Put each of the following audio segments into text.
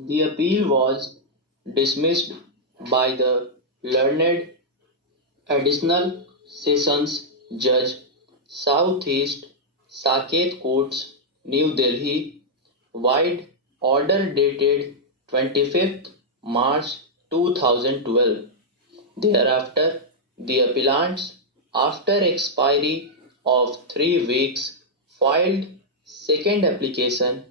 The appeal was dismissed by the learned Additional Sessions Judge, Southeast Saket Courts, New Delhi, wide order dated 25th March 2012. Thereafter, the appellants, after expiry of 3 weeks, filed second application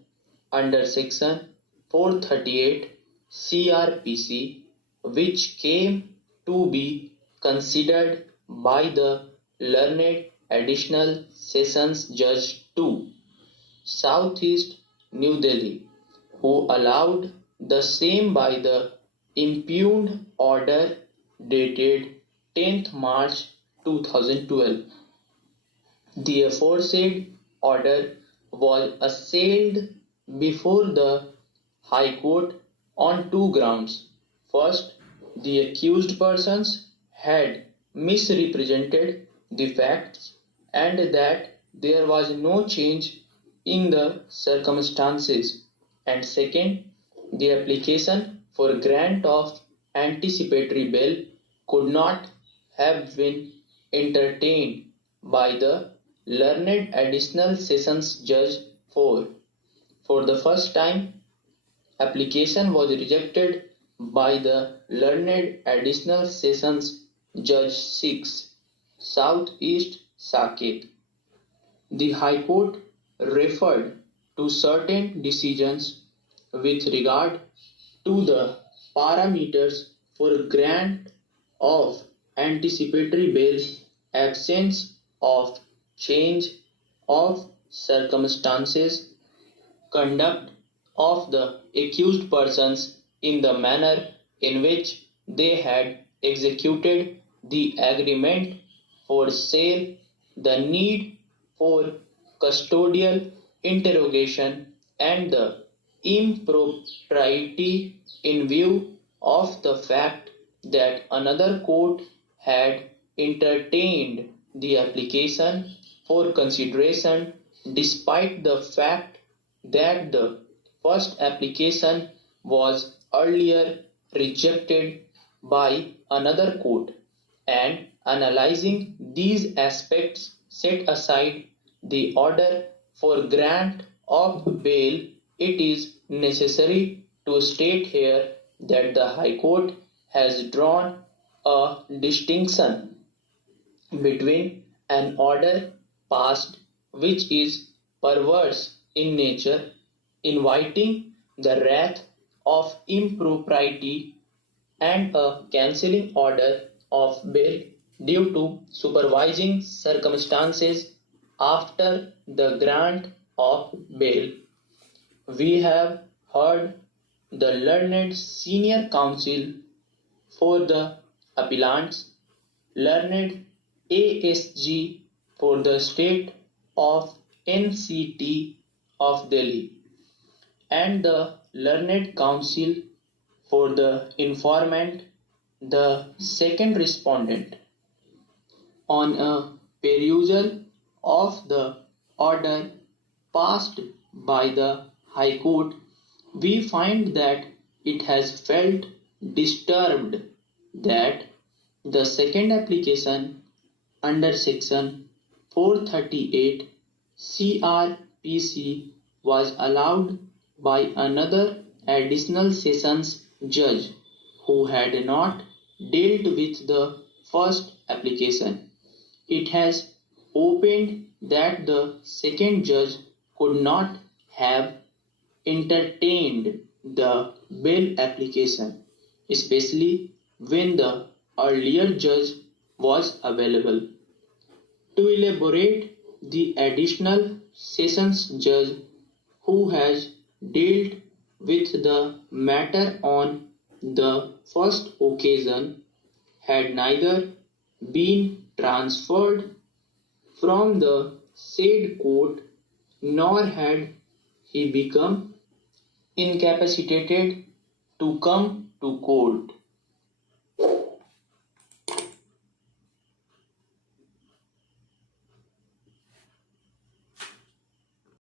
under Section 438 CRPC, which came to be considered by the learned Additional Sessions Judge 2, Southeast New Delhi, who allowed the same by the impugned order dated 10th March 2012. The aforesaid order was assailed before the High Court on two grounds. First, the accused persons had misrepresented the facts and that there was no change in the circumstances, and second, the application for grant of anticipatory bail could not have been entertained by the learned Additional Sessions Judge 4. For the first time, application was rejected by the learned Additional Sessions Judge 6, Southeast Saket. The High Court referred to certain decisions with regard to the parameters for grant of anticipatory bail, absence of change of circumstances, conduct of the accused persons in the manner in which they had executed the agreement for sale, the need for custodial interrogation, and the impropriety in view of the fact that another court had entertained the application for consideration despite the fact that the first application was earlier rejected by another court, and analyzing these aspects set aside the order for grant of bail, it is necessary to state here that the High Court has drawn a distinction between an order passed which is perverse in nature, inviting the wrath of impropriety, and a cancelling order of bail due to supervising circumstances after the grant of bail. We have heard the learned senior counsel for the appellants, learned ASG for the state of NCT of Delhi, and the learned counsel for the informant, the second respondent. On a perusal of the order passed by the High Court, we find that it has felt disturbed that the second application under Section 438 CRPC was allowed by another Additional Sessions Judge who had not dealt with the first application. It has opened that the second judge could not have entertained the bail application, especially when the earlier judge was available. To elaborate, the Additional Sessions Judge who has dealt with the matter on the first occasion had neither been transferred from the said court nor had he become incapacitated to come to court.